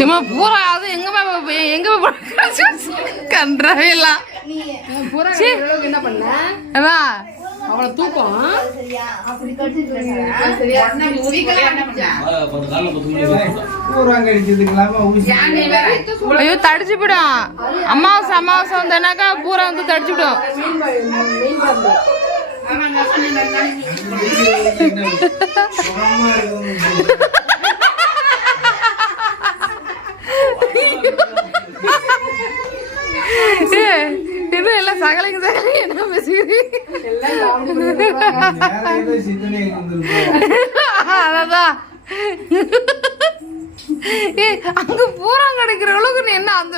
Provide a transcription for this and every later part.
ஏம்மா பூரா அது எங்க போய் எங்க. அளவுக்கு என்ன பண்ண தூக்கம் ஐயோ தடிச்சு விடும் அமாவாசை அமாவாசை வந்தேனாக்கா பூரா வந்து தடிச்சு விடும் இருக்கும் ஏய், இன்னும் எல்லாம் சகலைங்க சகலைங்க என்ன பேசுகிறீங்க அதான் ஏ அங்க பூரா கிடைக்கிற அளவுக்கு நீ என்ன அந்த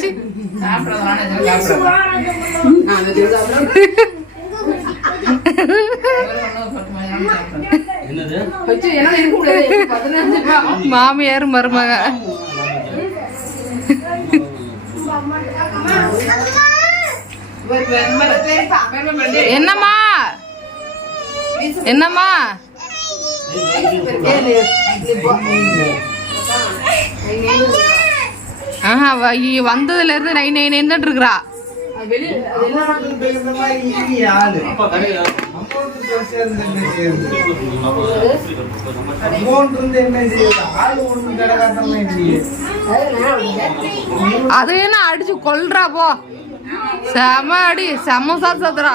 சீ. என்னது வச்சு ஏன்னா இருக்க முடியாது பதினஞ்சு ரூபா மாமியார் மருமக என்னம்மா? என்னம்மா? ஆஹா வ- இ- வந்ததுல இருந்து நை நை நைன்னு இருக்கிறா. வெளியே அது என்ன அடிச்சு கொல்றா போ. செம அடி செம சாத்துறா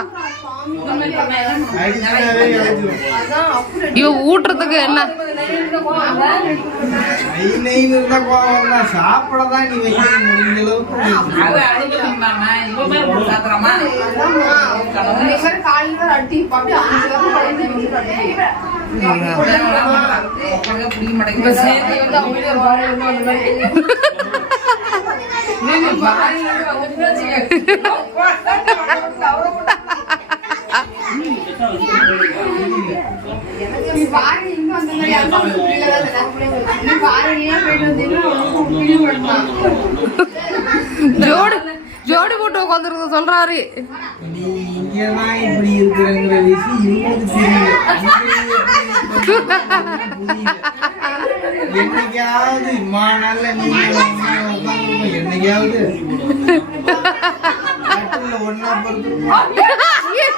இவ ஊட்டுறதுக்கு என்ன? நை நைன்னு இருந்தா கோவம் வரல சாப்பிட தான் நீ வைக்கணும் முடிஞ்ச அளவுக்கு காலையில அட்டி அப்படி அஞ்சு ரூபா பதினஞ்சு இப்ப சேர்த்து வந்து அவங்க பாரு வந்து அந்த மாதிரி நீங்க பாரு வந்து நீ பாரு இங்க வந்த மாதிரி அம்மா புரியல நீ பாரு நீ ஏன் போயிட்டு வந்தீங்கன்னா உனக்கு புரிய மாட்டான் ஜோடி ஜோடி போட்டு உட்காந்துருக்க சொல்றாரு. என்னைக்காவது இம்மா நல்ல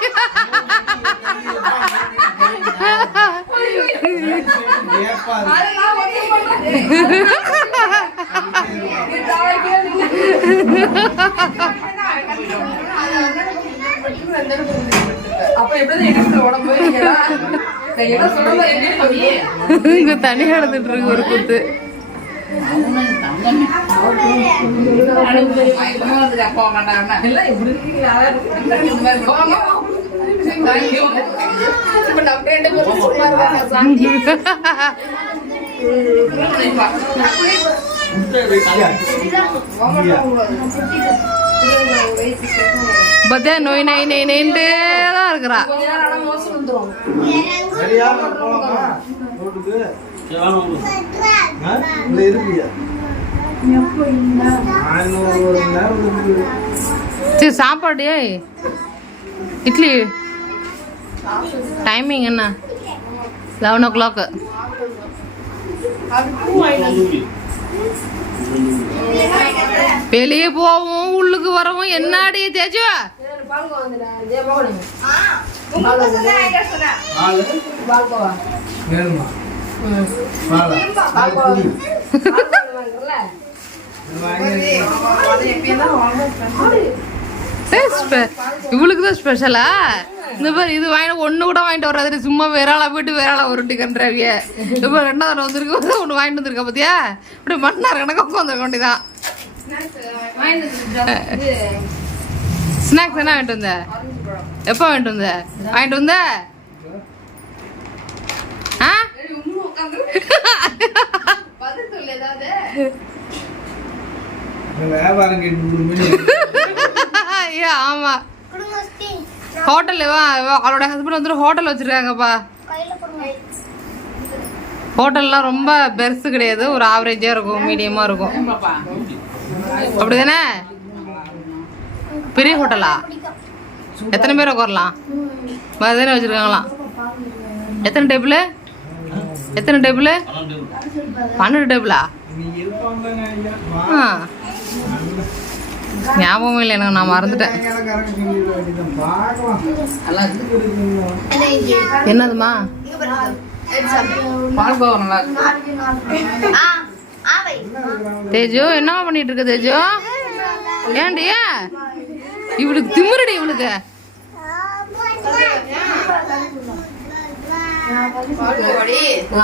இங்க தண்ணி நடந்துட்டு இருக்கு ஒரு குத்து இப்ப பத்தியா நோய் நை நை நைன்ட்டே தான் இருக்கிறா சரி சாப்பாடு இட்லி. டைமிங் என்ன? லெவன் ஓ கிளாக்கு வெளியே போவோம் உள்ளுக்கு வரவும் என்னாடி தேஜு? இவளுக்கு தான் ஸ்பெஷலா இந்த மாதிரி இது வாங்கிட்டு ஒன்று கூட வாங்கிட்டு வராது சும்மா வேறாளா போயிட்டு வேறாளா உருட்டி கன்றாவிய இப்போ ரெண்டாவது வந்திருக்கு. ஒன்று வாங்கிட்டு வந்திருக்கா பார்த்தியா இப்படி மண்ணார் கணக்காக உட்காந்துருக்க வேண்டியதான் ஸ்நாக்ஸ் என்ன வாங்கிட்டு வந்த? எப்போ வாங்கிட்டு வந்த? வாங்கிட்டு வந்த? ஆ? மூணு மணி ஐயா ஆமா. ஹோட்டல் அவளோட ஹஸ்பண்ட் வந்துட்டு ஹோட்டல் வச்சிருக்காங்கப்பா. ஹோட்டல்லாம் ரொம்ப பெருசு கிடையாது. ஒரு ஆவரேஜா இருக்கும் மீடியமா இருக்கும். அப்படிதானே? பெரிய ஹோட்டலா? எத்தனை பேர் உட்காரலாம்? மாதிரி வச்சிருக்காங்களாம். எத்தனை டேபிள் எத்தனை டேபிள் பன்னெண்டு டேபிளா ஆ. ஞாபகம் இல்லை எனக்கு நான் மறந்துட்டேன்? என்னதுமா. பால்கோவா நல்லா. தேஜு என்னவா பண்ணிட்டு இருக்க தேஜு ஏன்டி இவளுக்கு திமிருடி இவளுக்கு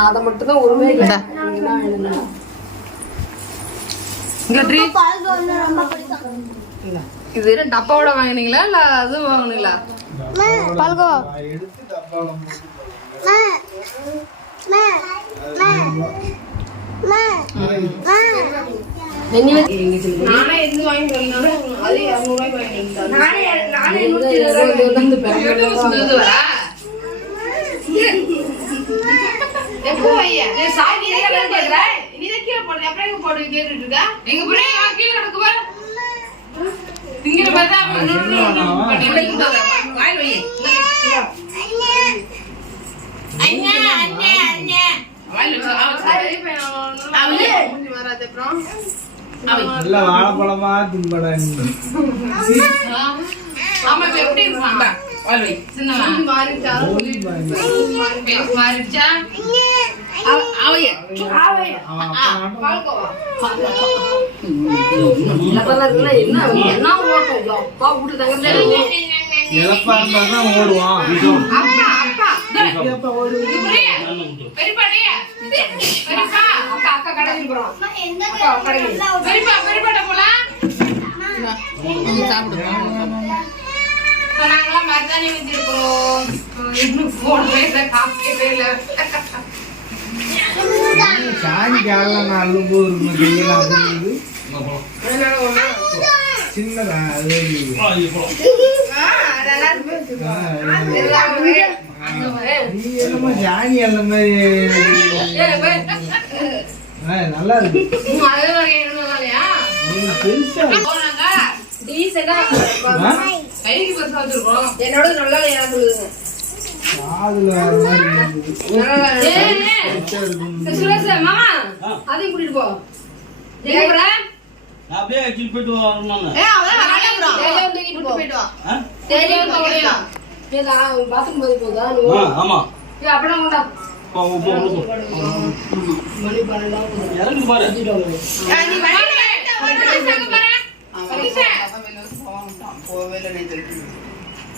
அதை மட்டும் தான். இங்க இது என்ன டப்பாவோட வாங்குனீங்களா? இல்ல அது வாங்குனீங்களா? போட்டு நானே எது வாங்கி வாங்கினாலும் அது இரநூறுவாய்க்கு வாங்கிட்டு நானே நானே நூத்தி இருபது ரூபா. எப்போ வைய? நீ சாய் தான் கேக்குற நீ தான் கீழே போடு அப்புறம் எங்க போடு கேட்டுட்டு இருக்க எங்க புரிய கீழே கிடக்கு பாரு. திங்கிற மாதிரி தான் அவன் நுண்ணு நுண்ணு பண்ணி வைக்கிறான். வாயில் வை. அண்ணா அண்ணா அண்ணா. வாயில் வச்சு அவன் சரி அவன் மூஞ்சி வராது அப்புறம். அவன் நல்ல வாழைப்பழமா தின்படா நீ. ஆமா இப்ப எப்படி இருப்பான் பா, வாயில் வை. சின்னவன் மாறிச்சா மாறிச்சா இழப்பா இருந்தா ஓடுவான் நாங்களாம் மருதாணி வச்சிருக்கிறோம் இன்னும் போன பேச காப்பியே இல்லை சாணி காலைல நான் இருக்கும் சின்னதா அது நீ என்னமோ சாணி அல்ல மாதிரி நல்லா இருக்கு பெருசா என்னோட நல்லா அதையும் கூட்டிட்டு போ எங்க போற அப்படியே கீழ் போயிட்டு வரணுமான்னு ஏ, அவன் வரல bro. தேவையான தூக்கிட்டு போ போயிட்டு வா. ஆ? தெரியும், தெரியும். ஏதா பாத்ரூம் போய் போதா நீ ஆ, ஆமா ஏ அப்படின்னா கொண்டா போ, போ, போ, போ. மணி பன்னெண்டாவது இறங்கு பாரு ஆ, நீ வண்டியில எடுத்து அவன் கடை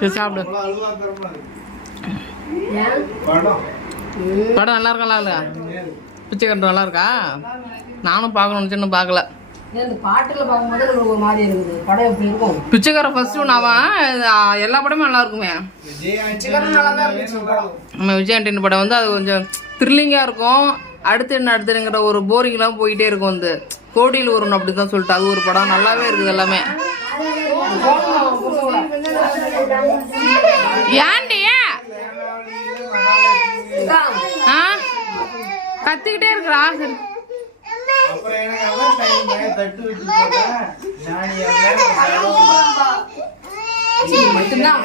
சரி சாப்பிடு. படம் நல்லா இருக்கா நல்லா இருக்கா பிச்சைக்காரன் நல்லா இருக்கா? நானும் பார்க்கணும்னு சின்ன பார்க்கல. பிச்சைக்காரன் ஃபர்ஸ்ட் அவன் எல்லா படமும் நல்லா இருக்குமே. விஜய் ஆண்டனி படம் வந்து அது கொஞ்சம் த்ரில்லிங்காக இருக்கும். அடுத்து என்ன அடுத்துங்கிற ஒரு போரிங்லாம் போயிட்டே இருக்கும் வந்து. கோடியில் வரும் அப்படி தான் சொல்லிட்டு அது ஒரு படம் நல்லாவே இருக்குது எல்லாமே. ஏன்டி? ஆ? கத்திக்கிட்டே இருக்கிறா? போட்டா, மட்டும்தான்.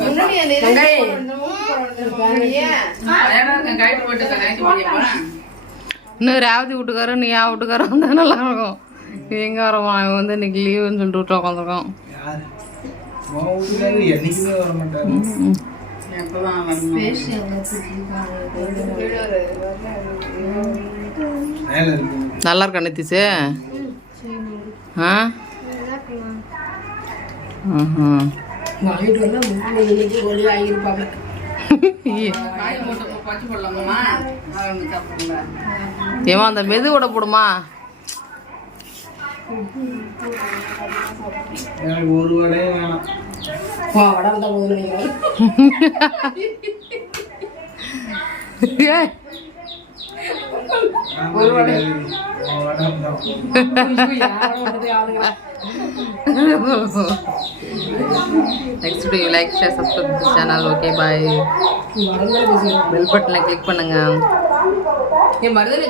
முன்னாடி அந்த இது வெங்காயம். முன்னாடியே. இன்னும் ரேவதி வீட்டுக்காரன் நீ என் வீட்டுக்காரன் வந்தா நல்லா இருக்கும். எங்க வரவான் அவன் வந்து இன்னைக்கு லீவுன்னு சொல்லிட்டு வீட்டில் உட்காந்துருக்கான் வீட்டுக்காரரு. நல்லா இருக்கா நித்திஷு? ஆ? ம்ஹும். ஏமா அந்த மெதுவோட போடுமா? எனக்கு ஒரு வேணாம். Vada? Next video like share subscribe channel okay bye. Bell பட்டனை கிளிக் பண்ணுங்க. மருதனை